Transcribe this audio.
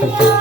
감사합니다.